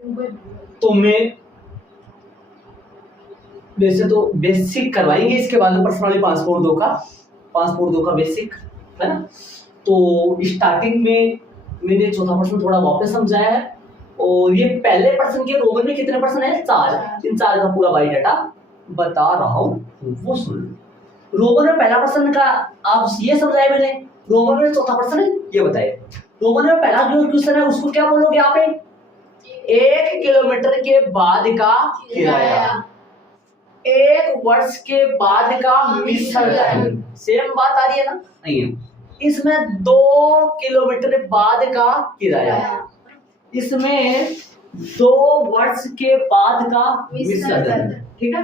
तो मैं वैसे तो बेसिक करवाएंगे, इसके बाद में पर्सनली 5.2 का बेसिक है ना। तो स्टार्टिंग में मैंने चौथा प्रश्न थोड़ा वापस समझाया है, और ये पहले प्रश्न के रोमन में कितने प्रश्न है? 4। इन 4 का पूरा बायोडाटा बता रहा हूँ, वो सुन लो। रोमन में पहला प्रश्न का आप ये समझाया मैंने, रोमन में चौथा प्रश्न है ये बताए। रोमन में पहला जो क्वेश्चन है उसको क्या बोलोगे आप? 1 किलोमीटर के बाद का किराया, 1 वर्ष के बाद का मिशन टाइम। सेम बात आ रही है ना? नहीं है। इसमें 2 किलोमीटर बाद का किराया, इसमें 2 वर्ष के बाद का मिशन, ठीक है।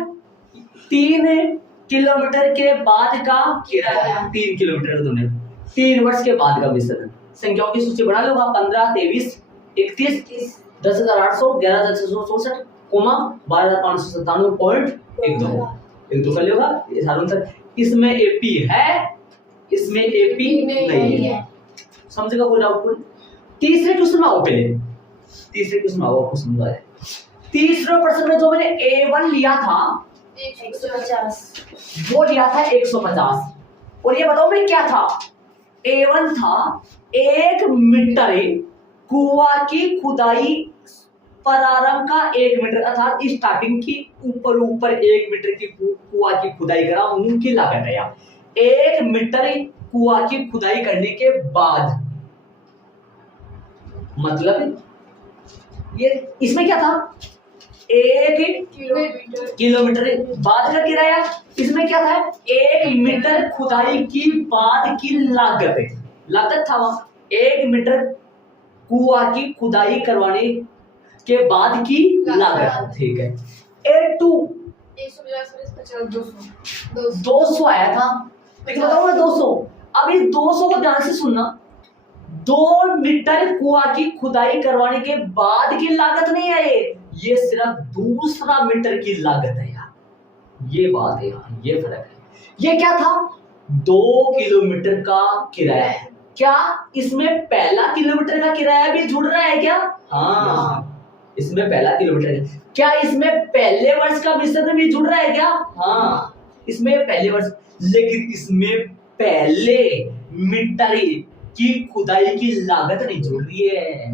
3 किलोमीटर के बाद का किराया, 3 किलोमीटर दोनों, 3 वर्ष के बाद का मिशन। संख्याओं की सूची बना लो, 15, 23, 31, 10,800, 11,664, 12,597.12 कर लेगा ये सारा आंसर। इसमें एपी है, इसमें एपी नहीं है। समझेगा कोई डाउट? तीसरे क्वेश्चन में आओ, पहले तीसरे क्वेश्चन में आओ, आपको समझा है। तीसरे प्रश्न में जो मैंने A1 लिया था 150, वो लिया था 150, और ये बताओ मैं क्या था? A1 था 1 मीटर कुआं की खुदाई प्रारंभ का 1 मीटर, अर्थात स्टार्टिंग की ऊपर 1 मीटर की कुआं की खुदाई करा, उनकी लागत है यहाँ 1 मीटर कुआं की खुदाई करने के बाद, मतलब ये इसमें क्या था? 1 किलोमीटर बाद का किराया। इसमें क्या था? 1 मीटर खुदाई की बाद की लागत था वहां 1 मीटर कुआं की खुदाई करवाने के बाद की लागत, ठीक है। A2 200 आया था, लेकिन बताओ मैं 200, अब इस 200 को ध्यान से सुनना, 2 मीटर कुआं की खुदाई करवाने के बाद की लागत नहीं है ये सिर्फ दूसरा मीटर की लागत है यार, ये बात है यार, ये फर्क है। ये क्या था? 2 किलोमीटर का किराया है। क्या इसमें पहला किलोमीटर का किराया भी जुड़ रहा है क्या? हाँ, इसमें पहला किलोमीटर है। क्या इसमें पहले वर्ष का मिश्रण भी जुड़ रहा है क्या? हाँ, इसमें पहले वर्ष, लेकिन इसमें पहले मीटर की खुदाई की लागत नहीं जुड़ रही है,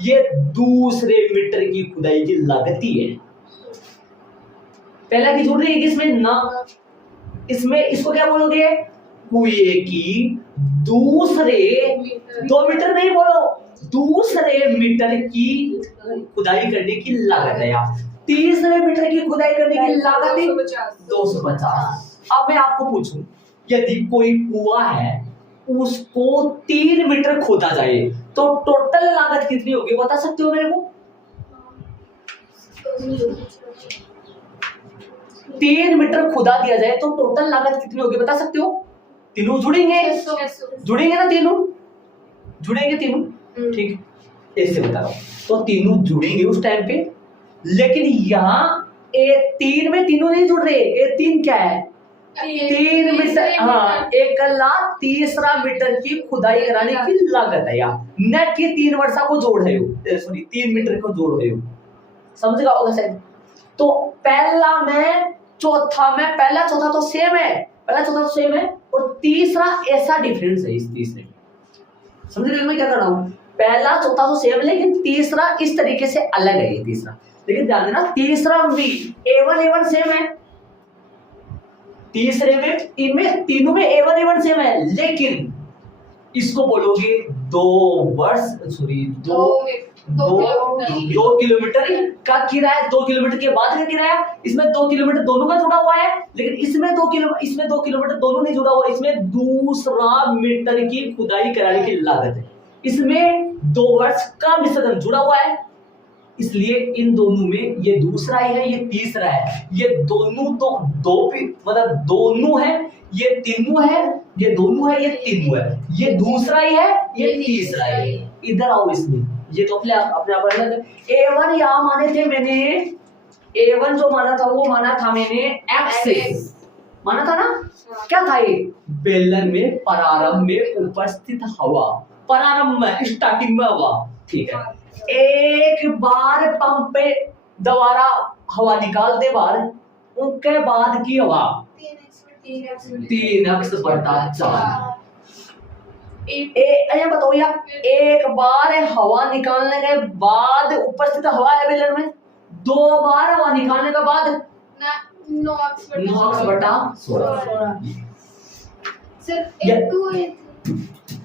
ये दूसरे मीटर की खुदाई की लागत ही है। पहला की जुड़ रही है किसमें? ना, इसमें इसको क्या बोलोगे? कुएं की दूसरे 2 मीटर नहीं बोलो, दूसरे मीटर की खुदाई करने की लागत है यार। तीसरे मीटर की खुदाई करने की लागत है 250। अब मैं आपको पूछूं, यदि कोई कुआं है उसको 3 मीटर खोदा जाए तो टोटल लागत कितनी होगी, बता सकते हो मेरे को? 3 मीटर खुदा दिया जाए तो टोटल लागत कितनी होगी, बता सकते हो? तीनों जुड़ेंगे, जुड़ेंगे ना, तीनों जुड़ेंगे, तीनों, ठीक है, ऐसे बता रहा हूं। तो तीनों जुड़ेंगे उस टाइम पे, लेकिन यहाँ A3 में तीनों नहीं जुड़ रहे। A3 क्या है? 3 मीटर, हाँ, 1 तीसरा मीटर की खुदाई कराने की लागत है यार, न कि 3 वर्ष को जोड़ रहे हो, सॉरी 3 मीटर को जोड़ रहे हो, समझेगा होगा शायद। तो पहला में चौथा में, पहला चौथा तो सेम है, पहला चौथा तो सेम है, और तीसरा ऐसा डिफरेंस है इस तीसरे में, समझ रहे हो मैं क्या कर रहा हूँ? पहला चौथा तो सेम, लेकिन तीसरा इस तरीके से अलग है ये तीसरा। लेकिन ध्यान देना, तीसरा भी A1 सेम है, तीसरे में, इनमें तीनों में A1 सेम है, लेकिन इसको बोलोगे 2 वर्ष, सॉरी 2 किलोमीटर का किराया, 2 किलोमीटर के बाद का किराया। इसमें 2 किलोमीटर दोनों का जुड़ा हुआ है, लेकिन इसमें 2 किलोमीटर दोनों नहीं जुड़ा हुआ, इसमें दूसरा मीटर की खुदाई कराने की लागत है, इसमें 2 वर्ष का मिश्रण जुड़ा हुआ है, इसलिए इन दोनों में ये दूसरा ही है, ये तीसरा है, ये दोनों तो मतलब दोनों है, ये तीनों है, ये दोनों है, ये तीनों है, ये दूसरा ही है, ये तीसरा है। इधर आओ, इसमें ये तो अपने आप A1 यहाँ माने थे मैंने, A1 जो माना था वो माना था मैंने एक्सेस माना था ना। क्या था ये? बेलन में प्रारंभ में उपस्थित हवा, प्रारंभ में, स्टार्टिंग में हवा, ठीक है। एक बार पंप पे दोबारा हवा निकाल दे बाहर, उसके बाद की हवा 3x बटा 4। ये बताओ यार, एक बार हवा निकालने के बाद उपस्थित हवा है बेलन में, 2 बार हवा निकालने के बाद 9x बटा 16।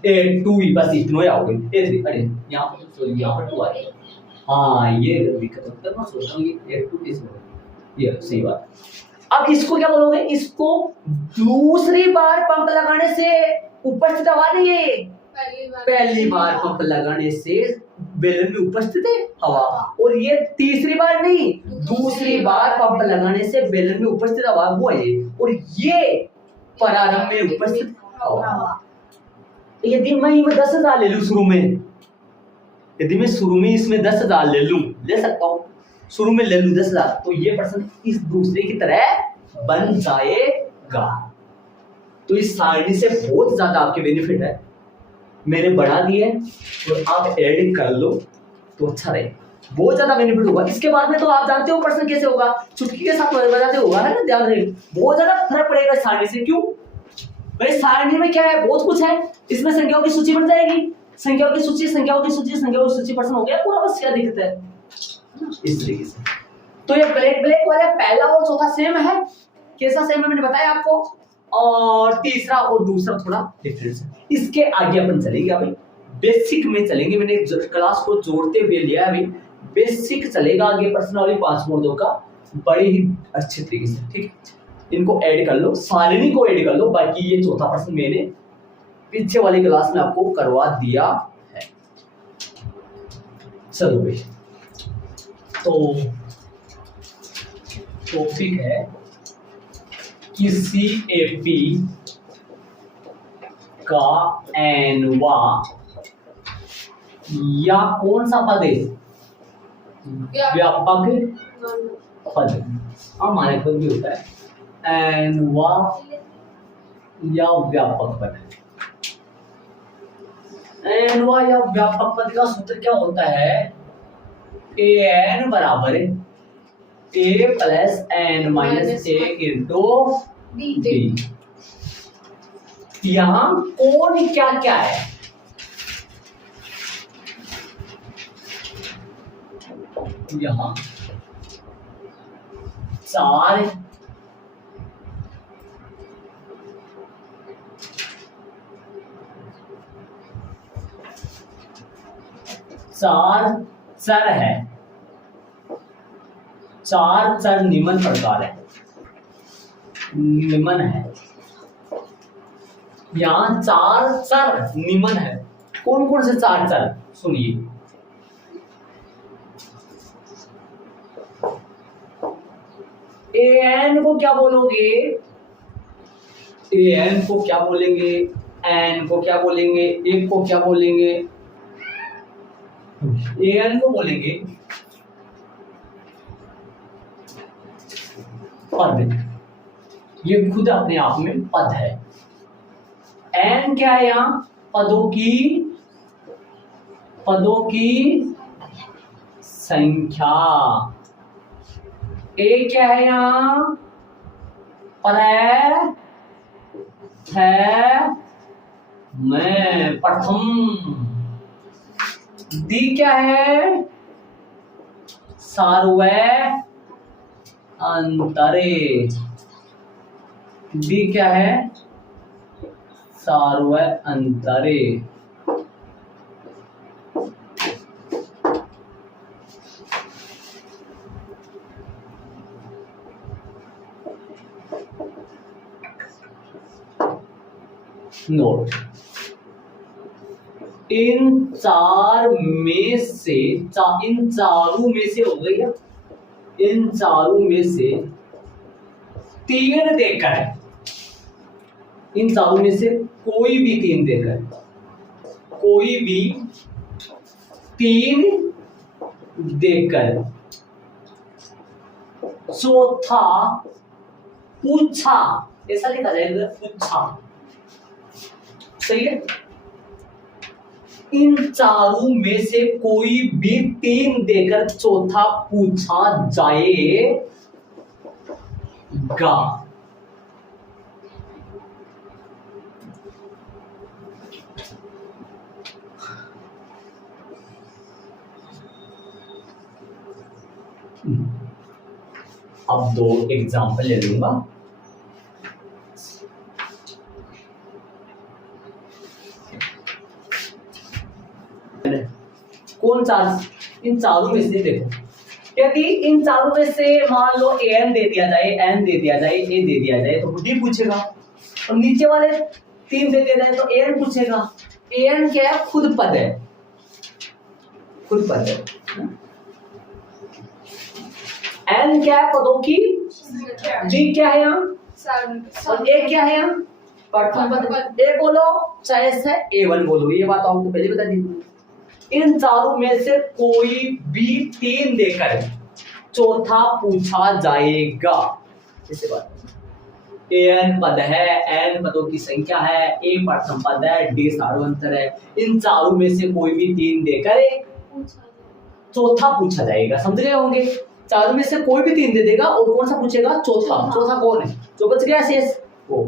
A2 ही बस इतना ही आओगे। A3 अरे यहाँ पर 2 आए। हाँ ये दिक्कत है, मैं सोच रहा हूँ ये A2 किसमें, ये सही बात। अब इसको क्या बोलोगे, इसको दूसरी बार पंप लगाने से उपस्थित हवा नहीं है, पहली बार पंप लगाने से बेलन में उपस्थित है हवा, और ये तीसरी बार नहीं, दूसरी बार पंप लगाने से बेलन में उपस्थित हवा वो है, और ये प्रारंभ में उपस्थित हवा। यदि मैं इसमें 10,000 ले लूं शुरू में, यदि मैं शुरू में इसमें 10,000 ले लूं, ले सकता हूं, शुरू में ले लूं 10,000, तो ये प्रश्न इस दूसरे की तरह बन जाएगा। तो इस सारणी से बहुत ज्यादा आपके बेनिफिट है, मैंने बढ़ा दिए और आप ऐड कर लो तो अच्छा रहे, बहुत ज्यादा बेनिफिट होगा। इसके बाद में तो आप जानते हो प्रश्न कैसे होगा, चुटकी के साथ बजाते होगा, है ना, ध्यान रहे, बहुत ज्यादा फर्क पड़ेगा इस सारणी से। क्यों भाई, सारणी में क्या है, बहुत कुछ है, इसमें संख्याओं की सूची बन जाएगी, संख्याओं की सूची, संख्याओं की सूची, संख्याओं की सूची, प्रश्न हो गया पूरा, बस क्या दिक्कत है इस तरीके से। तो ये ब्लैक वाला पहला और चौथा सेम है, कैसा सेम है मैंने बताया आपको, और तीसरा और दूसरा थोड़ा डिफरेंस है। इसके आगे अपन चलेंगे, अभी बेसिक में चलेंगे, मैंने क्लास को जोड़ते हुए लिया अभी बेसिक चलेगा आगे, प्रश्नावली 5 मोड़ 2 का बड़े ही अच्छे तरीके से, ठीक है। इनको ऐड कर लो, सारणी को ऐड कर लो, बाकी ये चौथा प्रश्न मैंने पीछे वाली क्लास में आपको करवा दिया है। चलो भाई, तो टॉपिक है किसी एपी का एनवा या कौन सा पद है, व्यापक पद, हमारे पद भी होता है एनवा या व्यापक पद। एनवा या व्यापक पद का सूत्र क्या होता है, एन बराबर है A plus N minus 1 into D. यहां कौन क्या क्या है, यहां 4 चर है, 4 चर निम्न प्रकार है, निम्न है, यहां 4 चर निम्न है। कौन कौन से 4 चर सुनिए, एन को क्या बोलोगे, एन को क्या बोलेंगे, एन को क्या बोलेंगे, एक को क्या बोलेंगे, एन को बोलेंगे पद, ये खुद अपने आप में पद है। एन क्या है, यहां पदों की संख्या। ए क्या है, यहां मैं प्रथम। दी क्या है, सार्वैंतरे। डी क्या है, सार्वैंतरे। नोट, इन चारों में से हो गई है, इन चारों में से 3 देकर, इन चारों में से कोई भी 3 देकर, कोई भी 3 देकर चौथा पूछा, ऐसा लिखा जाएगा पूछा, सही है। इन चारों में से कोई भी 3 देकर चौथा पूछा जाएगा। अब 2 एग्जाम्पल ले लूंगा। कौन चार, इन चारों में से देखो, यदि इन चारों में से मान लो एन दे दिया जाए, एन दे दिया जाए, ए दे दिया जाए तो डी पूछेगा, और नीचे वाले 3 दे दिया जाए तो एन पूछेगा। एन क्या है? खुद पद है, खुद पद है। एन क्या है? पदों की डी क्या है यहाँ, और ए क्या है यहाँ, प्रथम पद। ए बोलो चाहे से A1 बोलो, ये बात आपको पहले बता दी। इन चारों में से कोई भी 3 देकर चौथा पूछा जाएगा। इसे बात एन पद है, एन पदों की संख्या है, ए प्रथम पद है, डी सार्वंतर है। इन चारों में से कोई भी 3 देकर चौथा पूछा जाएगा। समझ गए होंगे? चारों में से कोई भी 3 दे देगा और कौन सा पूछेगा? चौथा। चौथा कौन है? जो बच गया शेष वो।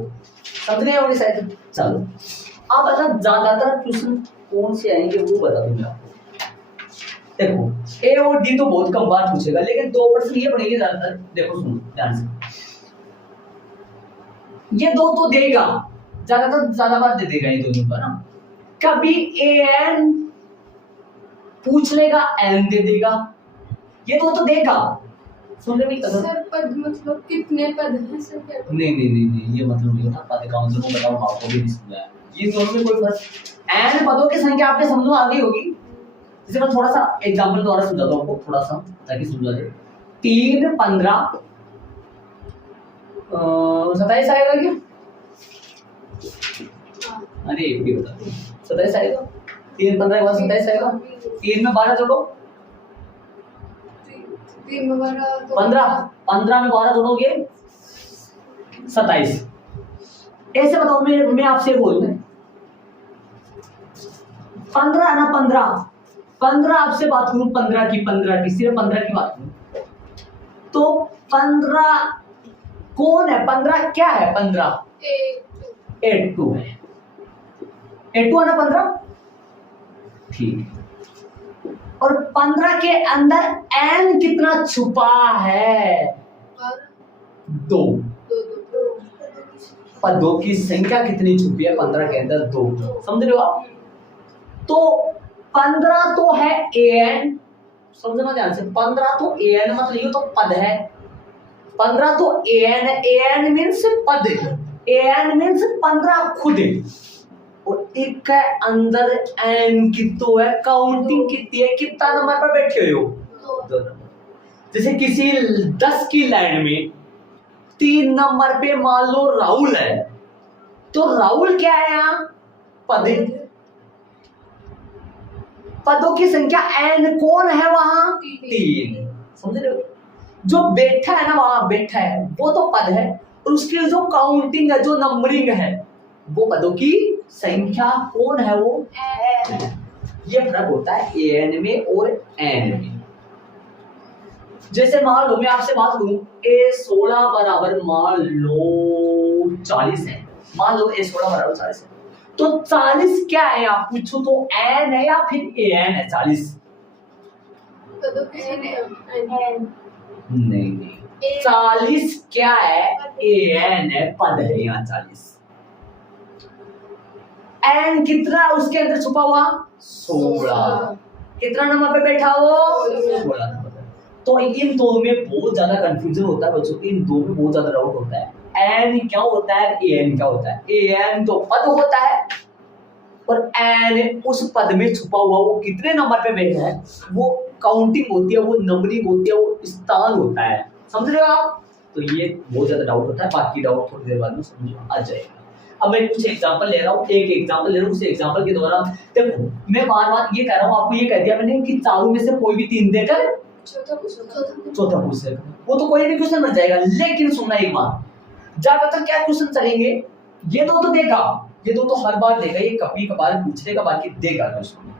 समझ गए होंगे शायद। चलो अब अगर ज्यादातर क्वेश्चन कौन से आएंगे वो बता दूंगा आपको। देखो ए और डी तो बहुत कम बार पूछेगा, लेकिन 2% ये बनेगी ज्यादातर। देखो सुनो ध्यान से, ये 2 तो देगा ज्यादातर, ज्यादा बार दे देगा ये दोनों का ना। कभी एन पूछ लेगा, एन दे देगा, ये 2 तो देगा। सुनने में सर पद मतलब कितने पद हैं सर? क्या नहीं ये मतलब नहीं होता। पद काउंट जरूर बताऊं आपको भी नहीं समझा है। ये दोनों में कोई फर्क, एन पदों की संख्या आपके समझ में आ गई होगी। जैसे मैं थोड़ा सा एग्जांपल द्वारा समझाता हूं आपको, थोड़ा सा ताकि समझा जाए। 3 15 27 आएगा क्या? अरे ये बता 27 आएगा। 3 15 के बाद 27 आएगा। 3 में 12 जोड़ो, 3 में 12 तो 15 15 में 12 जोड़ोगे 27। ऐसे बताओ, मैं आपसे बोलूं 15 ना 15 आपसे बात करूं 15 की सिर्फ 15 की बात करूं तो 15 कौन है? 15 क्या है? 15 A2 है। A2 है ना 15? ठीक है। और 15 के अंदर n कितना छुपा है? 2। पदों की संख्या कितनी छुपी है 15 के अंदर? 2। समझ रहे हो आप? तो 15 तो है an, समझना ध्यान से। 15 तो an मतलब ये तो पद है। 15 तो an है, an मीन्स पद, an मीन्स 15 खुद। और एक के अंदर n कितो है, काउंटिंग कितनी है, कितना नंबर पर बैठे हो? 2 नंबर। जैसे किसी 10 की लाइन में 3 नंबर पे मान लो राहुल है, तो राहुल क्या है यहाँ? पद। पदों की संख्या n, कौन है वहां? 3। समझ रहे हो? जो बैठा है ना वहां बैठा है वो तो पद है, और उसकी जो काउंटिंग है, जो नंबरिंग है, वो पदों की संख्या कौन है? वो n। ये फर्क होता है an में और n में। जैसे मान लो मैं आपसे बात करूं A16 बराबर मान लो 40 है, मान लो A16 बराबर 40 है, तो 40 क्या है आप पूछो तो n है या फिर an है? 40 नहीं 40 क्या है? an है, पद है यहाँ 40। n कितना उसके अंदर छुपा हुआ? 16। कितना नंबर पे बैठा वो? 16 नंबर। तो इन दो में बहुत ज्यादा कंफ्यूजन होता है बच्चों, इन दो में बहुत ज्यादा डाउट होता है। n क्या होता है, an क्या होता है? an तो पद होता है, और n उस पद में छुपा हुआ वो कितने नंबर पे बैठा है, वो काउंटिंग होती है, वो नंबरिंग होती है, वो स्थान होता है। समझ रहे हो आप? तो ये बहुत ज्यादा डाउट होता है, बाकी डाउट थोड़ी देर बाद में समझ आ जाएगा। अब मैं कुछ एग्जांपल ले रहा हूँ, एक एग्जांपल ले रहा हूँ, उस एग्जांपल के दौरान देखो मैं बार-बार ये कह रहा हूँ, आपको ये कह दिया मैंने कि चारों में से कोई भी 3 देकर चौथा पूछेगा, वो तो कोई भी क्वेश्चन बन जाएगा। लेकिन सुनना एक बात, ज्यादातर क्या क्वेश्चन चलेंगे, ये 2 तो देगा, ये दो तो हर बार देगा, ये कभी कभार पूछने का बाकी देगा क्वेश्चन।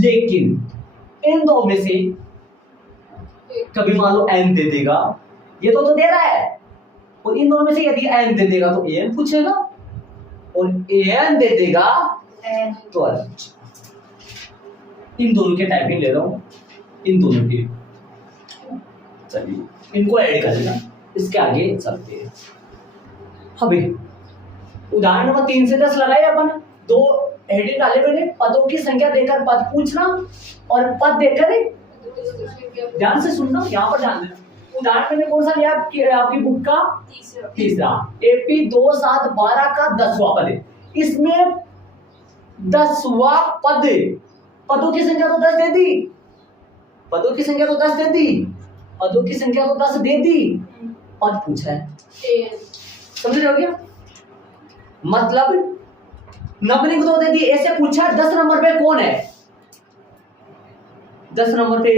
लेकिन इन दो में से कभी मान लो n दे देगा, ये तो दे रहा है, और इन दोनों में से यदि n दे देगा तो an पूछेगा, और an दे देगा तो n। इन दोनों के टाइपिंग ले रहा हूं, इन दोनों की। चलिए इनको ऐड कर लेना, इसके आगे चलते हैं। अभी उदाहरण नंबर 3 से 10 लगाए अपन। दो हेडिंग डाले मैंने, पदों की संख्या देकर पद पूछना और पद देकर, ध्यान से सुनना, यहाँ पर ध्यान देना। उदाहरण मैंने कौन सा लिया आपकी बुक का? तीसरा। AP 2 7 12 का 10वां पद है। इसमें 10वां पद, पदों की संख्या तो 10 दे दी, पदों की संख्या तो 10 दे दी, पदों की संख्या तो 10 दे दी, पद पूछा है। समझ रहे हो क्या? मतलब नंबरिंग तो दे दी, ऐसे पूछा 10 नंबर पे कौन है, 10 नंबर पे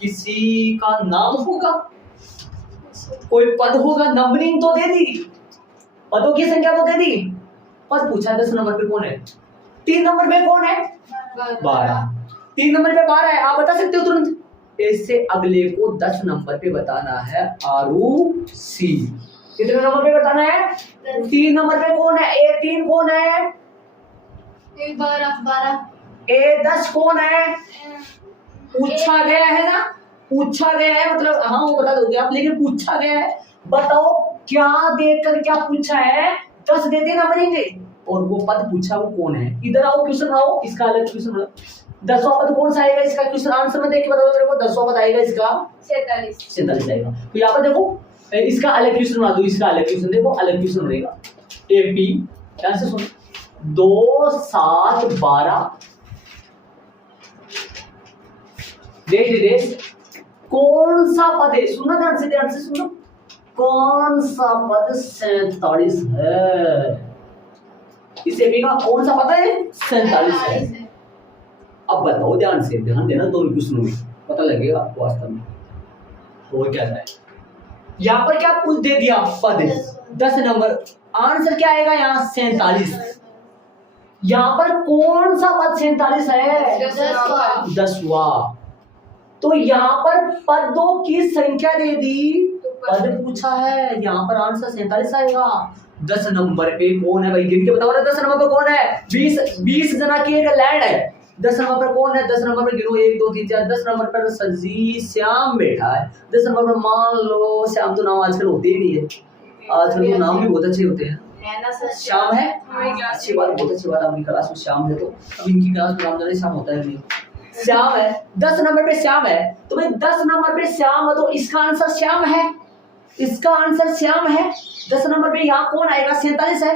किसी का नाम होगा, कोई पद होगा, नंबरिंग तो दे दी, पदों की संख्या तो दे दी, पद पूछा 10 नंबर पे कौन है। 3 नंबर पे कौन है? 12। 3 नंबर पे 12 है, आप बता सकते हो तुरंत। इससे अगले को 10 नंबर पे बताना है, आरुषि। कितने नंबर पे बताना है? 3 नंबर पे कौन है? A3 कौन है? 12। A10 कौन है? पूछा गया है ना, पूछा गया है, मतलब हाँ वो बता दोगे आप, लेकिन पूछा गया है। बताओ क्या देकर क्या पूछा है? 10 देते नंबरिंग, और वो पद पूछा वो कौन है। इधर आओ, क्वेश्चन बनाओ, इसका अलग क्वेश्चन बनाओ। 10वां पद कौन सा आएगा? इसका क्वेश्चन आंसर में देख के बताओ मेरे को। 10वां पद आएगा इसका 47 आएगा। तो यहाँ पर देखो, इसका अलग क्वेश्चन बना दो, इसका अलग क्वेश्चन देखो, अलग क्वेश्चन बनेगा। AP ध्यान से सुनो, 2 7 12 देख कौन सा पद है? सुनो ध्यान से सुनो, कौन सा पद 47 है? इस AP का कौन सा पद है? 47 है। अब बताओ, ध्यान देना, दोनों क्वेश्चनों में पता लगेगा आपको वास्तव में हो क्या है। यहाँ पर क्या पूछ दे दिया? पद 10 नंबर, आंसर क्या आएगा यहाँ? 47। यहाँ पर कौन सा पद 47 है? 10वां। तो यहाँ पर पदों की संख्या दे दी, पद पूछा है, यहाँ पर आंसर 47 आएगा। 10 नंबर पे कौन है भाई? गिन के बताओ ना, 10 नंबर पे कौन है? 20 जना की एक लैंड है। 10 नंबर पर कौन है? 10 नंबर पर गिनो, 1 2 3 4। 10 नंबर पर सजी श्याम बैठा है। 10 नंबर पर मान लो श्याम, तो नाम आजकल होते ही नहीं है, आजकल तो नाम भी बहुत अच्छे होते हैं। श्याम है, अच्छी बात, बहुत अच्छी बात, आपकी क्लास में श्याम है, तो अब इनकी क्लास में नाम जाने श्याम होता है नहीं। श्याम है, 10 नंबर पे श्याम है, तो भाई 10 नंबर पे श्याम है, तो इसका आंसर श्याम है, इसका आंसर श्याम है। 10 नंबर पे यहाँ कौन आएगा? 47 है,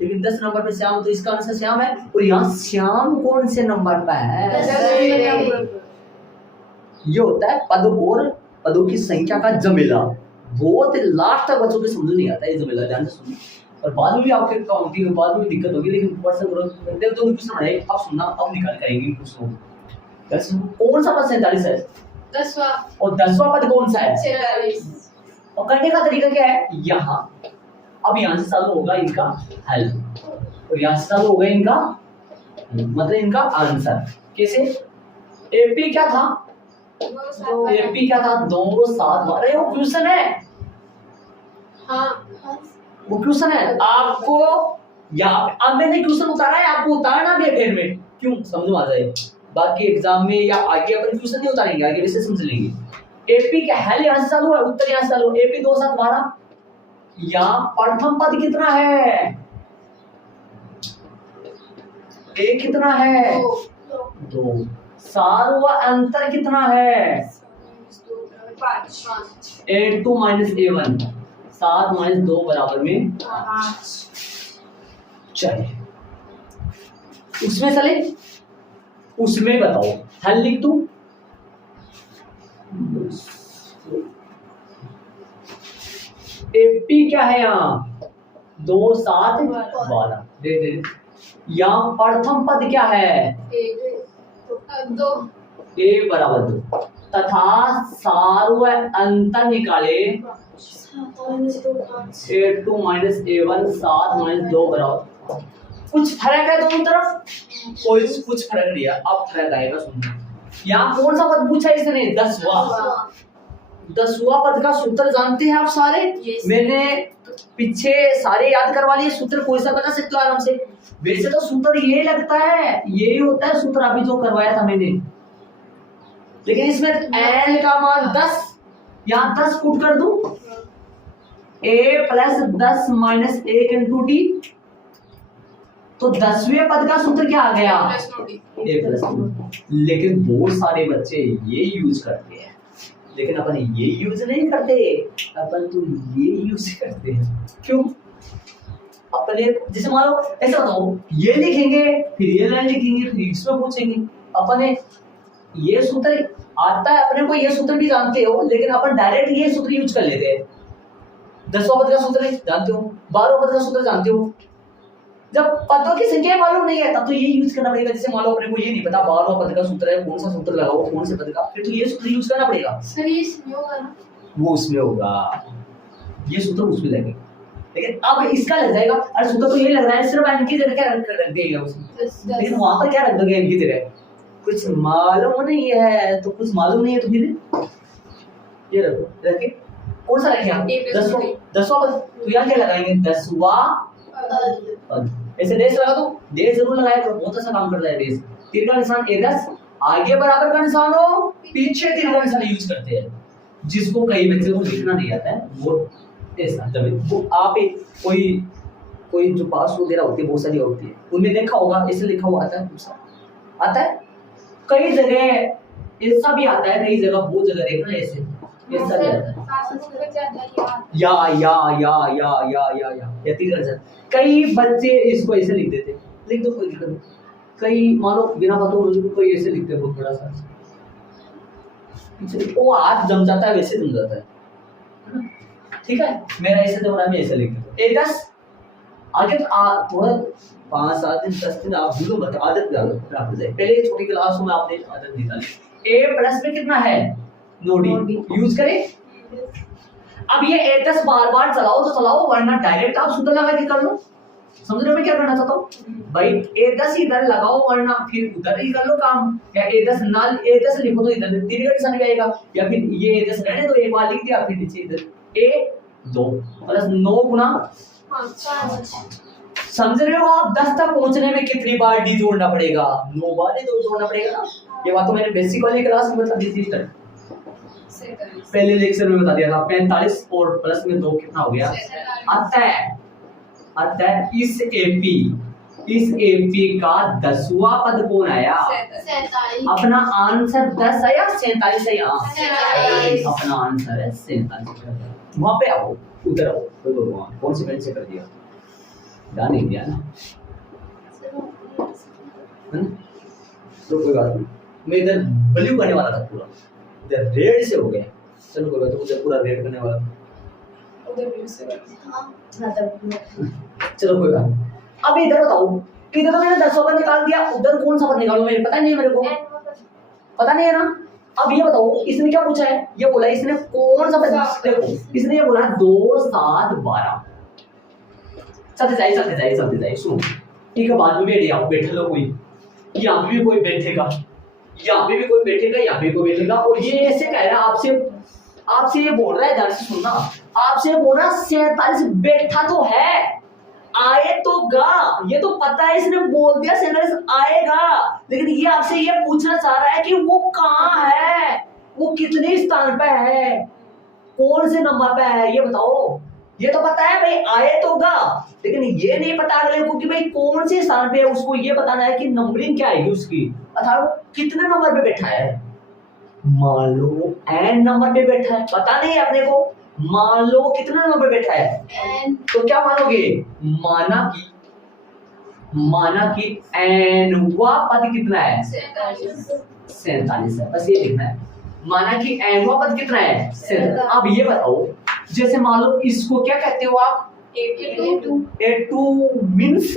लेकिन 10 नंबर पे श्याम, तो इसका आंसर श्याम है। और यहाँ श्याम कौन से नंबर पे है? ये होता है पद और पदों की संख्या का जमेला। बहुत लास्ट तक बच्चों को समझ नहीं आता ये जमेला, ध्यान से सुनिए, और बाद में भी आपके काउंटिंग में बाद में दिक्कत होगी, लेकिन पर्सन ग्रोथ तो क्वेश्चन बनाए, अब सुनना, अब निकाल करेंगे क्वेश्चन। कौन सा पद 47 है? 10वां। और 10वां पद कौन सा है? 46। और करने का तरीका क्या है? यहाँ अब यहाँ से चालू होगा इनका हल, और यहाँ से चालू होगा इनका मतलब इनका आंसर। कैसे? AP क्या था? AP क्या था? 2 7 12। वो क्वेश्चन है, हाँ वो क्वेश्चन है आपको। अब मैंने क्वेश्चन उतारा है, आपको उतारना भी है फिर में, क्यों? समझ आ जाए। बाकी एग्जाम में या आगे अपन क्वेश्चन नहीं उतारेंगे, आगे वैसे समझ लेंगे। AP का हल यहाँ से चालू है, उत्तर यहाँ से चालू। AP 2 7 12। यहाँ प्रथम पद कितना है? A कितना है? 2। सार्व अंतर कितना है? 5। A2 - A1। 7 - 2 बराबर में 5। चलिए उसमें चले, उसमें बताओ, हल लिख दूं? AP क्या है यहाँ? 2 7 12। दे यहाँ प्रथम पद क्या है? 2। A बराबर 2 तथा सार्व अंतर निकाले। A2 - A1 7 - 2 बराबर कुछ फर्क है दोनों तरफ, कोई कुछ फर्क नहीं है। अब फर्क आएगा, सुनना। यहाँ कौन सा पद पूछा इसने? 10वां। 10वां पद का सूत्र जानते हैं आप सारे? Yes. मैंने पीछे सारे याद करवा लिए। सूत्र कोई सा बता सकते हो आराम से? वैसे तो सूत्र ये लगता है, यही होता है सूत्र अभी जो करवाया था मैंने, लेकिन इसमें n का मान 10, यहाँ 10 पुट कर दूं, a plus 10 minus 1 into D, तो 10वें पद का सूत्र क्या आ गया? a plus D. लेकिन बहुत सारे बच्चे ये यूज करते हैं, लेकिन अपन ये यूज नहीं करते, अपन तो ये यूज करते हैं। क्यों? अपने जैसे मान लो ऐसा बताओ, ये लिखेंगे फिर ये लाइन लिखेंगे फिर इसमें पूछेंगे। अपने ये सूत्र आता है, अपने को ये सूत्र भी जानते हो, लेकिन अपन डायरेक्ट ये सूत्र यूज कर लेते हैं। 10वां पद का सूत्र जानते हो, 12वां पद का सूत्र जानते हो। जब पदों की संख्या मालूम नहीं है तब तो ये यूज करना पड़ेगा। जैसे मान लो अपने को ये नहीं पता 12वां पद का सूत्र है, कौन सा सूत्र लगाओ कौन से पद का, फिर तो ये सूत्र यूज करना पड़ेगा। सर ये इसमें होगा ना? वो उसमें होगा, ये सूत्र उसमें लगेगा, लेकिन अब इसका लग जाएगा। अरे सूत्र तो ये लग रहा है, सिर्फ n की जगह क्या रख देगा उसमें, लेकिन वहां पर क्या रख दोगे n की जगह? कुछ मालूम नहीं है तो कुछ मालूम नहीं है तो फिर ये रखो, रखे कौन सा रखे आप? 10वां पद, तो यहाँ क्या लगाएंगे? 10वां पद। ऐसे डेश लगा दो, डेश जरूर लगाए तो बहुत अच्छा काम करता है डेश। तीर का निशान एरस, आगे बराबर का निशान हो, पीछे तीर का निशान यूज करते हैं। जिसको कई बच्चे को लिखना नहीं आता है वो ऐसा, जब वो आप कोई जो पास वगैरह होती है बहुत सारी होती है, उनमें देखा होगा ऐसे लिखा हुआ आता है, आता है कई जगह ऐसा भी आता है, कई जगह बहुत जगह देखना ऐसे ऐसा भी आता है। या तीर का निशान। कई बच्चे इसको ऐसे लिख देते, लिख दो कोई दिक्कत नहीं। कई मानो बिना पता कोई ऐसे लिखते हैं बहुत बड़ा सा, वो हाथ जम जाता है वैसे जम जाता है, ठीक है। मेरा ऐसे जम रहा है, मैं ऐसे लिख देता हूं। 10 आगे थोड़ा 5-7 दिन 10 दिन आप भूलो मत, आदत डालो रख जाए। पहले छोटी क्लास में आपने आदत निकाली। a प्लस में कितना है? नोडी यूज करें। अब ये a10 बार-बार चलाओ तो चलाओ, वरना डायरेक्ट आप सूत्र लगा के कर लो। समझ रहे हो मैं क्या करना चाहता हूँ भाई? a10 इधर लगाओ, वरना फिर उधर ही कर लो काम। या a10 ना a10 लिखो तो इधर तीर का निशान आएगा, या फिर ये a10 रहने तो एक बार लिख दिया, फिर नीचे इधर a2 प्लस 9 गुना 5। समझ रहे हो आप? 10 तक पहुंचने में कितनी बार डी जोड़ना पड़ेगा? 9 बार ही जोड़ना पड़ेगा ना। ये बात तो मैंने बेसिक वाली क्लास में बता दी थी, पहले लेक्चर में बता दिया था। 45 और प्लस में 2 कितना हो गया? अतः इस एपी का 10वां पद कौन आया? 47। अपना आंसर 10 आया, 47 है यहाँ। 47। अपना आंसर है 47। वहां पे आओ, उधर आओ। भगवान कौन सी पेन से कर दिया? ध्यान नहीं दिया ना, तो कोई बात नहीं। मैं इधर ब्लू करने वाला था पूरा, इधर रेड से हो गया। चलो कोई बात नहीं, उधर पूरा रेड करने वाला था, उधर ब्लू से चलो कोई बात नहीं। अब इधर बताओ, इधर तो मैंने 10वां पद निकाल दिया, उधर कौन सा पद निकालूं? मेरे पता नहीं है, मेरे को पता नहीं है ना। अब ये बताओ, इसने क्या पूछा है? ये बोला इसने कौन सा पद? देखो इसने ये बोला 2, 7, 12। चलते जाए सुनो, ठीक है। बाद में बैठ जाओ, बैठ लो कोई, यहाँ पे भी कोई बैठेगा, यहाँ पे भी कोई बैठेगा, यहाँ पे कोई बैठेगा। और ये ऐसे कह रहा है आपसे ये बोल रहा है, ध्यान से सुनना, आपसे बोल रहा 47 बैठा तो है, आए तो गा, ये तो पता है, इसने बोल दिया 47 आएगा, लेकिन ये आपसे ये पूछना चाह रहा है कि वो कहाँ है, वो कितने स्थान पे है, कौन से नंबर पे है, ये बताओ। ये तो पता है भाई आए तो गा, लेकिन ये नहीं पता अगले को कि भाई कौन से स्थान पे है। उसको ये बताना है कि नंबरिंग क्या है उसकी, अर्थात वो कितने नंबर पे बैठा है। मान लो n नंबर पे बैठा है, पता नहीं है अपने को, मान लो कितने नंबर पे बैठा है n, तो क्या मानोगे? माना कि n-वां पद कितना है? 47 है, बस ये लिखना है। माना कि n-वां पद कितना है? 47। अब ये बताओ, जैसे मान लो इसको क्या कहते हो आप? A2 means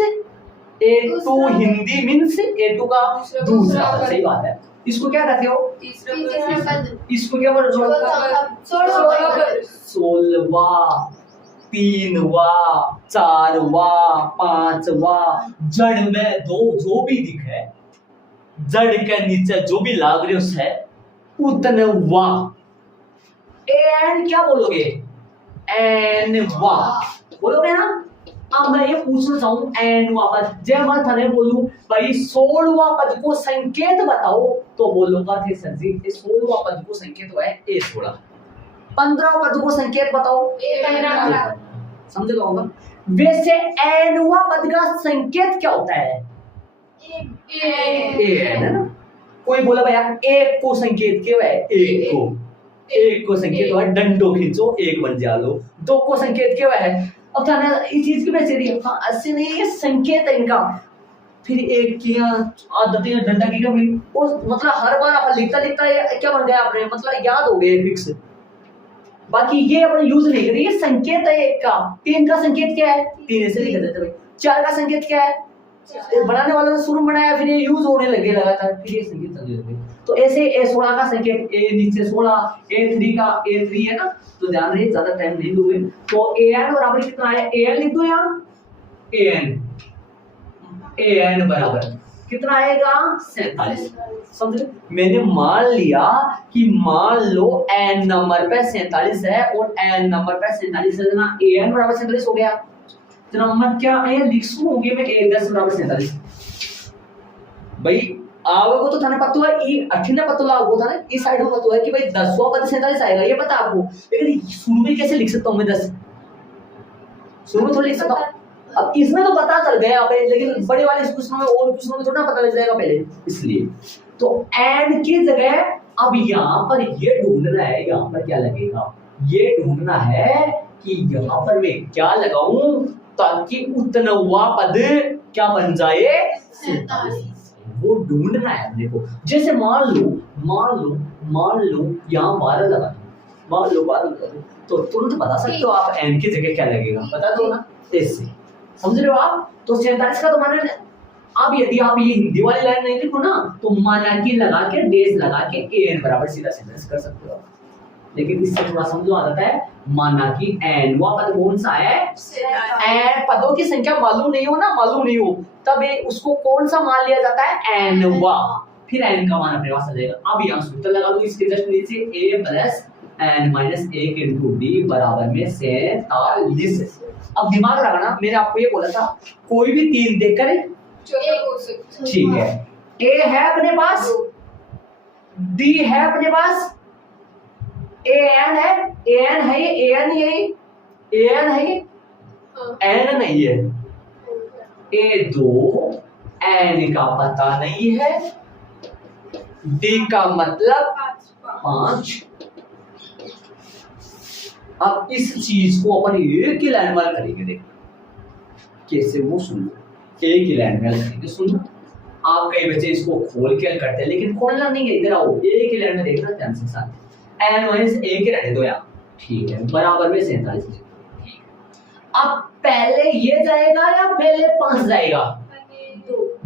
A2 Hindi means A2 का दूसरा पद, सही बात है। इसको क्या कहते हो? तीसरा पद। इसको क्या बोलते हो? 16वां तीनवा, चारवा, पांचवा, जड़ में दो जो भी दिखे, जड़ के नीचे जो भी लागरियस है उतनवा। एन क्या बोलोगे? एनवा बोलोगे ना। अब मैं ये पूछना चाहूँ एनवा पद, जय मैं थाने बोलूं भाई 16वां पद को संकेत बताओ तो बोलोगा थे सर जी 16वां पद को संकेत है A16। 15वां पद को संकेत बताओ A15। समझ गए होगा। वैसे एनवा पद का संकेत क्या होता है? ए है ना। कोई बोला भैया एक को संकेत क्या है? एक को संकेत है डंडो खींचो एक बन जा लो। दो को संकेत क्या है? अब था ना इस चीज की वैसे नहीं, हाँ ऐसे नहीं, ये संकेत है इनका। फिर एक की आदतें डंडा की क्या भाई वो मतलब हर बार अपन लिखता क्या बन गया आपने, मतलब याद हो गए फिक्स। बाकी ये अपने यूज नहीं करें, ये संकेत है एक का। 3 का संकेत क्या है? 3 ऐसे लिख देते भाई। 4 का संकेत क्या है? बनाने वालों ने शुरू बनाया फिर ये यूज होने लगे लगातार, फिर ये संकेत चलने लगे। तो ऐसे A16 का संकेत A नीचे 16, A3 का A3 है ना। तो ध्यान रहे ज्यादा टाइम नहीं लूंगे। तो AN बराबर कितना है? AN लिख दो यहाँ AN बराबर कितना आएगा? 47। समझ गए? मैंने मान लिया कि मान लो n नंबर पे 47 है और n नंबर पे 47 है ना, AN बराबर 47 हो गया। तो नंबर क्या है लिखूंगे मैं A10 बराबर 47। भाई आगे को तो थाने पता है ये 18 पता लागू था ना, इस साइड में पता है कि भाई 10वां पद 47 आएगा, ये पता आपको। लेकिन शुरू में कैसे लिख सकता हूं मैं 10? शुरू में थोड़ी लिख सकता हूं। अब इसमें तो पता चल गया पे, लेकिन बड़े वाले क्वेश्चनों में और क्वेश्चनों में थोड़ा पता लग जाएगा पहले, इसलिए। तो एंड की जगह अब यहाँ पर ये ढूंढना है, यहाँ पर क्या लगेगा? ये ढूंढना है कि यहाँ पर मैं क्या लगाऊं ताकि उतनवा पद क्या बन जाए? 47। वो ढूंढना है अपने को। जैसे मान लो यहाँ 12 लगा, मान लो 12 लगा दो, तो तुरंत बता सकते हो आप एन की जगह क्या लगेगा, बता दो ना ऐसे। समझ रहे हो आप? तो 47 का तो माना। अब यदि आप ये हिंदी वाली लाइन नहीं लिखो ना तो माना की लगा के डेज लगा के एन बराबर सीधा सेंटेंस कर सकते हो। लेकिन इससे थोड़ा समझो आ जाता है। माना कि एनवा पद कौन सा है? एन पदों की संख्या मालूम नहीं हो तब उसको कौन सा मान लिया जाता है? एनवा। फिर एन का मान अपने पास आ जाएगा। अब यहाँ सूत्र लगा दो इसके जस्ट नीचे a plus n minus 1 into D बराबर में 47। अब दिमाग लगाना, मैंने आपको ये बोला था कोई भी 3 देकर ठीक है। a है अपने पास, d है अपने पास, an है ये an है ये n नहीं है। A2 n का पता नहीं है, d का मतलब 5। अब इस चीज को अपन एक ही लाइन में करेंगे। देखो कैसे, वो सुन लो, एक ही लाइन में करेंगे। सुन लो, आप कई बच्चे इसको खोल के करते हैं लेकिन खोलना नहीं है, इधर आओ एक ही लाइन में देखना ध्यान से साथ। n माइनस 1 के रहने दो यार, ठीक है, बराबर में 47। अब पहले ये जाएगा या पहले 5 जाएगा?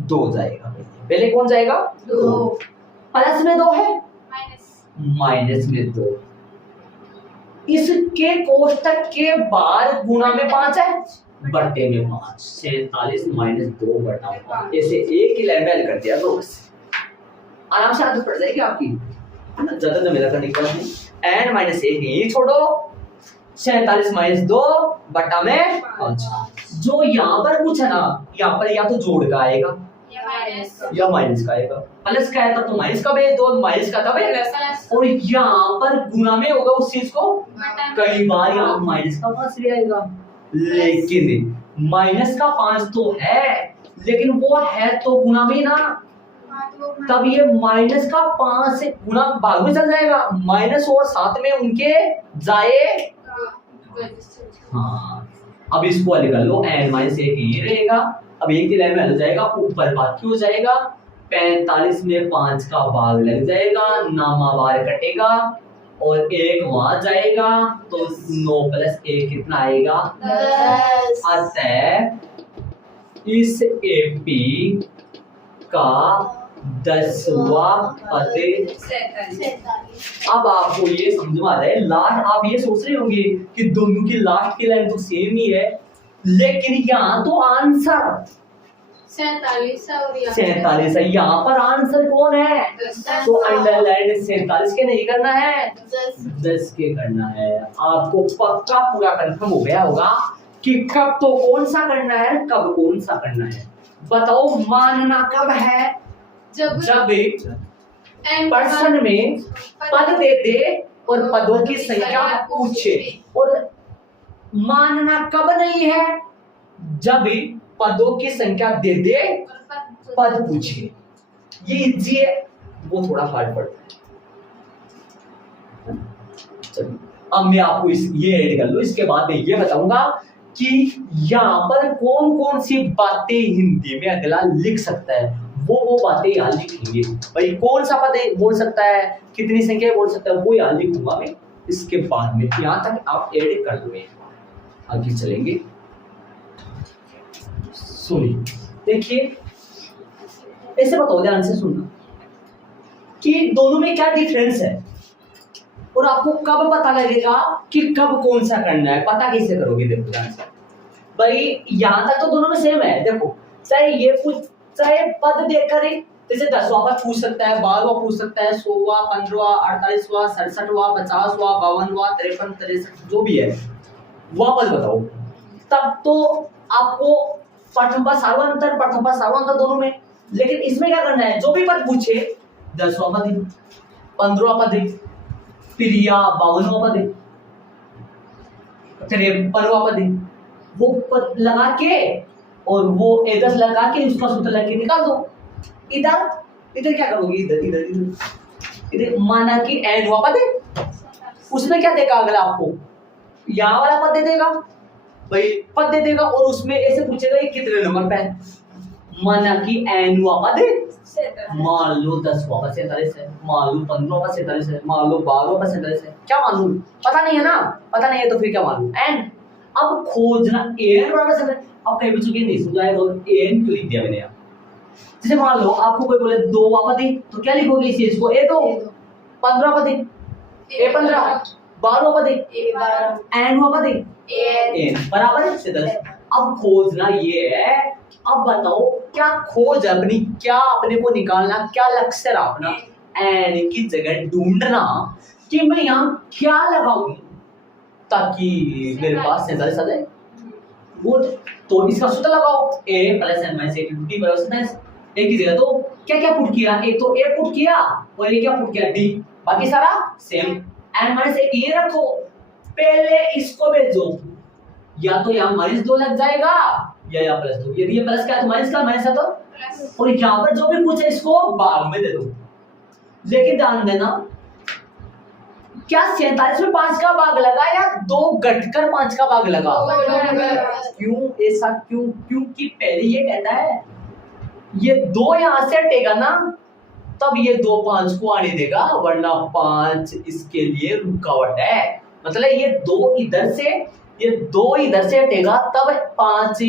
2 जाएगा। पहले कौन जाएगा? 2। प्लस में 2 है, माइनस में 2। इसके कोष्टक के बाहर गुणा में 5 है, बट्टे में 5। 47 माइनस 2 बटा 5। ऐसे एक ही लाइन में कर दिया तो बस आराम से आदत पड़ जाएगी आपकी, ज्यादा तो मेरा करने की बात नहीं। n माइनस 1 यही छोड़ो, 47 माइनस 2 बटा में 5। जो यहाँ पर कुछ है ना, यहाँ पर या तो जोड़ का आएगा या माइनस का आएगा। प्लस का है तो माइनस का भेज दो, माइनस का था प्लस, और यहाँ पर गुना में होगा उस चीज को। कई बार यहाँ माइनस का 5 भी आएगा, लेकिन माइनस का 5 तो है, लेकिन वो है तो गुना में ना, तब ये माइनस का 5 से गुना भाग में चल जाएगा, माइनस और साथ में उनके जाए। हाँ, अब इसको अलग कर लो, n माइनस 1 ये रहेगा। अब एक ही लाइन में अलग जाएगा, ऊपर बाकी हो जाएगा। 45 में 5 का भाग लग जाएगा, नामा बार कटेगा और 1 वहां जाएगा, तो 9 प्लस 1 कितना आएगा? 10। अतः इस AP का 10वां पद। 47 अब आपको ये समझ में आ रहा है, लास्ट आप ये सोच रहे होंगे कि दोनों की लास्ट की लाइन तो सेम ही है, लेकिन यहाँ तो आंसर 47 और यहाँ 47 है, यहाँ पर आंसर कौन है? 10 तो अंडरलाइन 47 के नहीं करना है, 10 10 के करना है। आपको पक्का पूरा कंफर्म हो गया होगा कि कब तो कौन सा करना है, कब कौन सा करना है। बताओ मानना कब है? जब एक पर्सन में पद दे दे और पदों की संख्या पूछे। और मानना कब नहीं है? जब पदों की संख्या दे दे पद पूछे। ये इजी है, वो थोड़ा हार्ड पड़ता है। चलिए अब मैं आपको ये ऐड कर लो, इसके बाद मैं ये बताऊंगा कि यहाँ पर कौन कौन सी बातें हिंदी में अगला लिख सकता है, वो बातें यहाँ लिखेंगे। भाई कौन सा पद बोल सकता है, कितनी संख्या बोल सकता है, वो यहाँ लिखूंगा मैं इसके बाद में। यहाँ तक आप ऐड कर लो, आगे चलेंगे। सुनिए, देखिए ऐसे बताओ, ध्यान से सुनना कि दोनों में क्या डिफरेंस है और आपको कब पता लगेगा कि कब कौन सा करना है। पता कैसे करोगे? देखो ध्यान से, भाई यहां तक तो दोनों में सेम है। देखो चाहे ये पूछ, चाहे पद देखकर ही, जैसे 10वां पद पूछ सकता है, 12वां पूछ सकता है, 16वां, 15वां, 48वां, 67वां, 50वां, 52वां, 53, 63 जो भी है वह पद बताओ। तब तो आपको प्रथम पद सार्वंतर, प्रथम पद सार्वंतर दोनों में। लेकिन इसमें क्या करना है, जो भी पद पूछे 10वां पद, 15वां पद, फिर या 52वां पद, 53वां पद, वो पद लगा के और वो एदस लगा के उसका सूत्र लगा के निकाल दो। इधर क्या करोगे, इधर माना कि n वां पद है, उसमें क्या देगा अगला आपको, यहाँ वाला पद दे देगा, भाई पद दे देगा और उसमें ऐसे पूछेगा ये कितने नंबर पे है। माना कि n वां पद, मान लो 10वां पद 47 है, मान लो 15वां पद 47 है, मान लो 12वां पद 47 है, क्या मान लूं? पता नहीं है ना, पता नहीं है तो फिर क्या मान लूं, n। अब खोजना an बराबर 7। अब कई बच्चों के नहीं समझाया तो an क्यों लिख दिया मैंने यहाँ। जैसे मान लो आपको कोई बोले 2वां पद तो क्या लिखोगे इस चीज को, a2, 15वां पद a15, 12वां पद n वां पद n बराबर 47। अब खोजना ये है, अब बताओ क्या खोज अपनी, क्या अपने को निकालना, क्या लक्ष्य रखना, एन की जगह ढूंढना कि मैं यहाँ क्या लगाऊंगी ताकि मेरे पास 47 आ जाए। वो तो इसका सूत्र लगाओ, a plus n minus a two d बराबर 47। एक की जगह तो क्या क्या पुट किया, एक तो a पुट किया और ये क्या पुट किया d, बाकी सारा सेम। n माइनस a ये रखो, पहले इसको भेजो, या तो यहाँ -2 लग जाएगा या यहाँ +2। यदि ये प्लस का है तो माइनस का, माइनस है तो प्लस, और यहाँ पर जो भी पूछे इसको भाग में दे दो। लेकिन ध्यान देना, क्या 47 में 5 का भाग लगा या 2 घटकर 5 का भाग लगा? क्यों ऐसा, क्यों? क्योंकि पहले ये कहता है ये 2 यहाँ से हटेगा ना, तब ये 2 5 को आने देगा, वरना 5 इसके लिए रुकावट है। मतलब ये 2 इधर से, ये 2 इधर से हटेगा तब 5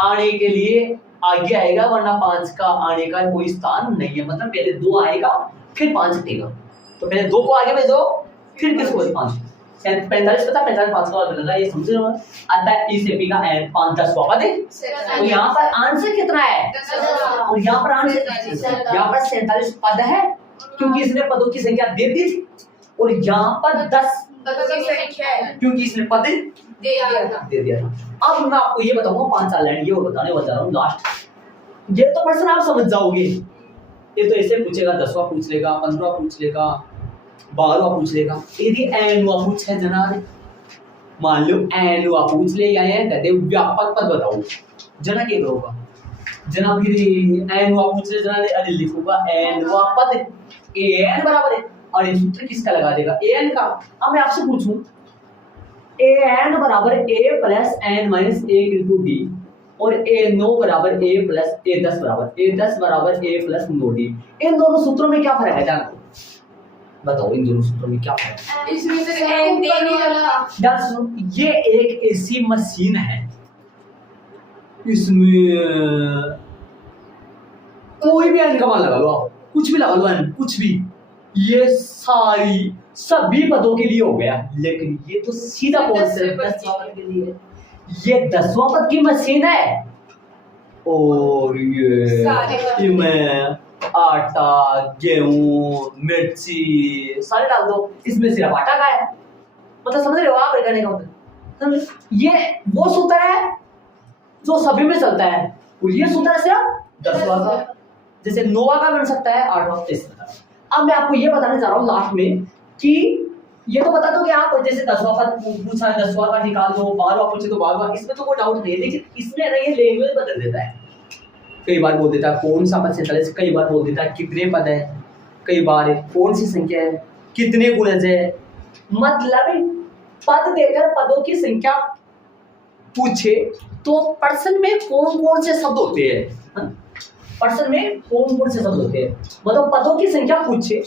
आने के लिए आगे आएगा, वरना 5 का आने का कोई स्थान नहीं है। मतलब पहले 2 आएगा फिर 5 हटेगा, तो पहले 2 को आगे भेजो फिर किसको 5। 45 पता 45 5 का और लगा, ये समझ रहे हो? अतः इस एपी का n 5 10 वापस है, तो यहाँ पर आंसर कितना है, और यहाँ पर आंसर, यहाँ पर 47 पद है क्योंकि इसने पदों की संख्या दे दी थी, और यहाँ पर 10 क्योंकि इसने पद दे दिया था। अब मैं आपको ये बताऊंगा 5 साल लाइन, ये और बताने वाला जा रहा हूँ लास्ट। ये तो प्रश्न आप समझ जाओगे, ये तो ऐसे पूछेगा, 10वां पूछ लेगा, 15वां पूछ लेगा, 12वां पूछ लेगा। यदि n वां पूछे जना, मान लो n वां पूछ ले, या कहते व्यापक पद बताओ, जना क्या करोगा, जना फिर n वां पूछ ले, जना अरे लिखूंगा n वां पद an बराबर है, और ये सूत्र किसका लगा देगा, an का। अब मैं आपसे पूछूं an बराबर a plus n minus 1 into d, और a9 बराबर a प्लस a10 बराबर a10 बराबर a प्लस 9d। इन दोनों सूत्रों में क्या फर्क है, जानो बताओ, इन दोनों सूत्रों में क्या फर्क है? इसमें तो n देने वाला, यार सुनो, ये एक ऐसी मशीन है, इसमें कोई भी n का मान लगा लो आप, कुछ भी लगा लो n, कुछ भी, ये सारी सभी पदों के लिए हो गया, लेकिन ये तो सीधा कॉन्सेप्ट 10वां पद के लिए है। ये 10वां पद की मशीन है और ये इनमें आटा, गेहूं, मिर्ची सारे डाल दो, इसमें सिर्फ आटा का है, मतलब समझ रहे हो आप कहने का मतलब। ये वो सूत्र है जो सभी में चलता है और ये सूत्र सिर्फ 10वां का, जैसे 9वां का बन सकता है, 8वां का इस तरह। अब मैं आपको ये बताने जा रहा हूँ लास्ट में कि ये तो बता दो कि आप जैसे 10वां पद पूछा है 10वां का निकाल दो, 12वां पूछे तो 12वां, इसमें तो कोई डाउट नहीं है, लेकिन इसमें ना ये लैंग्वेज बदल देता है। कई बार बोल देता है कौन सा पद 47, कई बार बोल देता है कितने पद है, कई बार कौन सी संख्या है, कितने गुणज है। मतलब पद देकर पदों की संख्या पूछे तो पर्सन में कौन कौन से शब्द होते हैं, पर्सन में कौन कौन से शब्द होते हैं, मतलब पदों की संख्या पूछे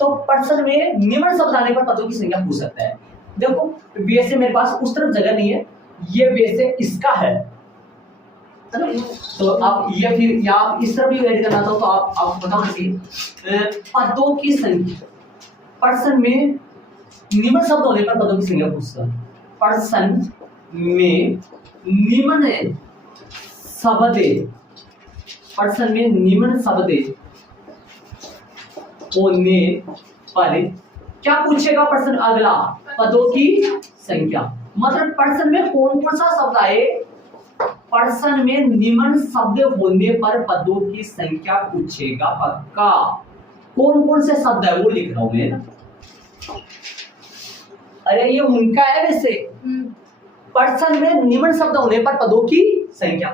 तो पर्सन में निम्न शब्द आने पर पदों की संख्या पूछ सकता है। देखो वैसे मेरे पास उस तरफ जगह नहीं है, ये वैसे इसका है ना, तो आप ये फिर या आप इस तरफ भी ऐड करना चाहो तो आप बताओ कि पदों की संख्या, पर्सन में निम्न शब्द होने पर पदों की संख्या पूछता है। पर्सन में निम्न शब्द, पर्सन में निम्न शब्द होने पर क्या पूछेगा पर्सन, अगला पदों की संख्या। मतलब पर्सन में कौन कौन सा शब्द आए, पर्सन में निम्न शब्द होने पर पदों की संख्या पूछेगा पक्का। कौन कौन से शब्द है वो लिख रहा हूं मैं, अरे ये उनका है वैसे। पर्सन में निम्न शब्द होने पर पदों की संख्या,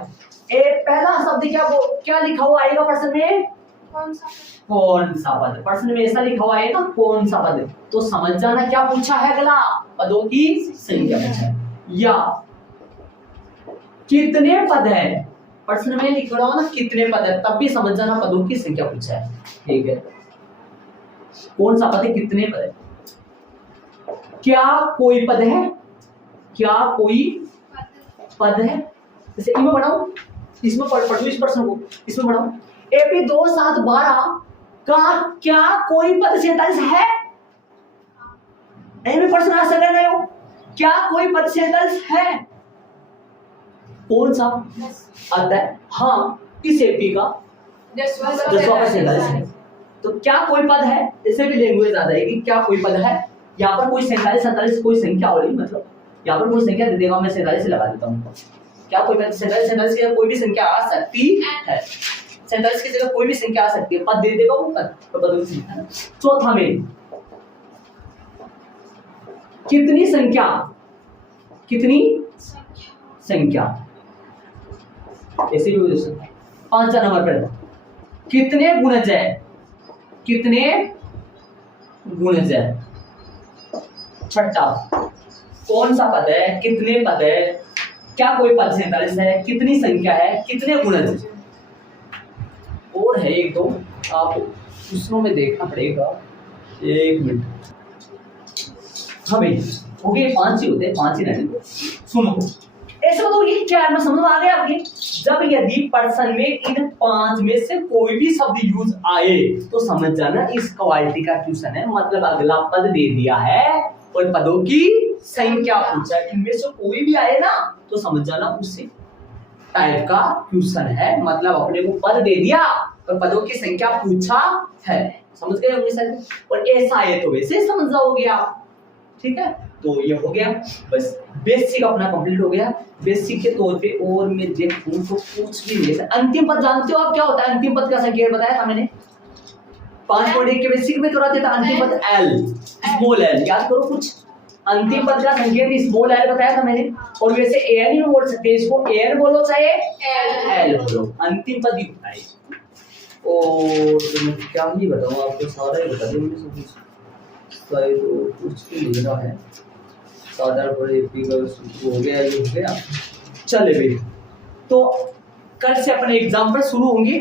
पहला शब्द क्या लिखा हुआ आएगा पर्सन में, कौन सा पद, पर्सन में ऐसा लिखा हुआ है ना कौन सा पद, तो समझ जाना क्या पूछा है, अगला पदों की संख्या पूछा है। या कितने पद है, पर्सन में लिख रहा हूं ना कितने पद है, तब भी समझ जाना पदों की संख्या पूछा है। ठीक है, कौन सा पद है, कितने पद है, क्या कोई पद है, क्या कोई पद है, जैसे इसमें बनाओ, इसमें पढ़ो इस प्रश्न को, इसमें बनाओ एपी 2 7 12 का क्या कोई पद 47 है, में प्रश्न आ सकता है, हो क्या कोई पद 47 है, कौन सा आता है, हाँ इस एपी का 10वां पद 47 है, तो क्या कोई पद है, इसे भी लैंग्वेज आ जाएगी, क्या कोई पद है। यहाँ पर कोई 47 47 कोई संख्या हो रही, मतलब यहाँ पर कोई संख्या दे देगा, मैं 47 से लगा देता हूँ, क्या कोई पद 47 47 की कोई भी संख्या आ सकती है, 47 की जगह कोई भी संख्या आ सकती है, पद दे देगा वो पद, तो पदों की संख्या। चौथा में कितनी संख्या, कितनी संख्या, ऐसे भी हो सकता है। 5वां नंबर पर कितने गुणज है, कितने गुणज है। छठा कौन सा पद है, कितने पद है, क्या कोई पद 47 है, कितनी संख्या है, कितने गुणज है। और है एक दो, आप दूसरों में देखना पड़ेगा, एक मिनट। हाँ भाई हो गए, 5 ही होते हैं, 5 ही रहने। सुनो ऐसे बताओ ये क्या है, मैं समझ में आ गया आपके। जब यदि पर्सन में इन 5 में से कोई भी शब्द यूज आए तो समझ जाना इस क्वालिटी का क्वेश्चन है, मतलब अगला पद दे दिया है और पदों की संख्या पूछा, इनमें से कोई भी आए ना तो समझ जाना उसी टाइप का क्वेश्चन है, मतलब अपने को पद दे दिया और पदों की संख्या पूछा है, समझ गए होंगे सर। और ऐसा है तो वैसे समझ जाओगे आप, ठीक है। तो ये हो गया, बस बेसिक अपना कंप्लीट हो गया। बेसिक के तौर पे और मैं देखूं तो कुछ भी नहीं है। अंतिम पद जानते हो आप क्या होता है, अंतिम पद का संकेत बताया था मैंने 5.1 के बेसिक में करवाते था, अंतिम पद एल, स्मॉल एल, याद करो कुछ। अंतिम पद का संकेत स्मॉल एल बताया था मैंने, और वैसे एन ही बोल सकते हैं इसको, एन बोलो चाहे एल बोलो, अंतिम पद ही होता है। और मैं क्या ही बताऊं आपको, सारा ही बता दूं, सब कुछ भी लिखना है, साधारण बड़े हो गया, ये हो गया। चले भाई, तो कल से अपने एग्जाम्पल शुरू होंगे।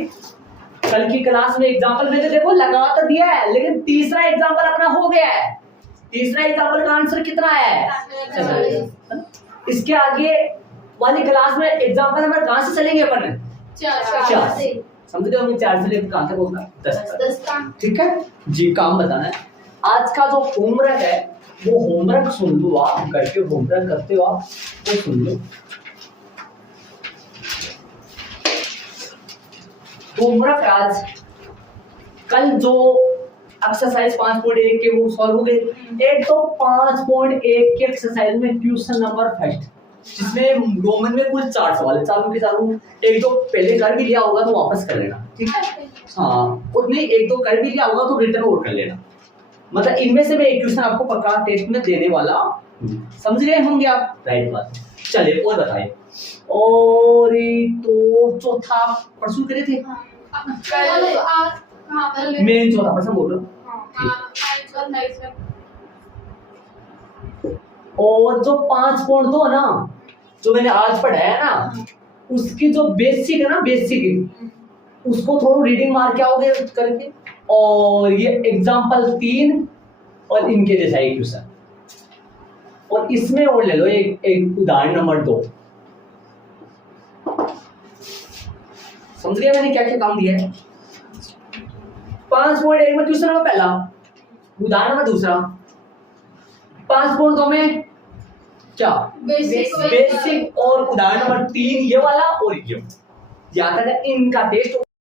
कल की क्लास में एग्जाम्पल मैंने देखो लगा तो दिया है, लेकिन तीसरा एग्जाम्पल अपना हो गया है। तीसरा एग्जाम्पल का आंसर कितना है, इसके आगे वाली क्लास में एग्जाम्पल नंबर कहां से चलेंगे अपन, 4। समझ गए होंगे 4 से लेकर कहाँ तक होगा 10 तक। 10 का। ठीक है जी, काम बताना है। आज का जो होमवर्क है वो होमवर्क सुन लो आप, करके होमवर्क करते हो आप वो सुन लो। होमवर्क आज कल जो एक्सरसाइज 5.1 के वो सॉल्व हो गए। एक तो 5.1 के एक्सरसाइज में क्वेश्चन नंबर फर्स्ट, जिसमें रोमन में कुल 4 सवाल है, चारों के चारों एक दो पहले कर भी लिया होगा तो वापस कर लेना, ठीक है। हाँ उतने एक दो कर भी लिया होगा तो रिटर्न और कर लेना, मतलब इनमें से मैं एक क्वेश्चन आपको पक्का टेस्ट में देने वाला हूं। समझ गए होंगे आप, राइट बात। चलिए और बताइए। और ये तो चौथा परसों करे थे, कल आज हाँ कल मैं चौथा प्रश्न बोल रहा हूँ। और जो 5.2 है ना, जो मैंने आज पढ़ाया ना, उसकी जो बेसिक है ना, बेसिक उसको थोड़ा रीडिंग मार के आओगे करके, और ये एग्जाम्पल 3 और इनके जैसा एक क्वेश्चन, और इसमें और ले लो एक उदाहरण नंबर 2। समझ गए मैंने क्या क्या काम दिया है। 5.1 में क्वेश्चन नंबर पहला, उदाहरण नंबर दूसरा। 5.2 में क्या बेसिक, और उदाहरण नंबर 3 ये वाला और ये। याद रखना इनका टेस्ट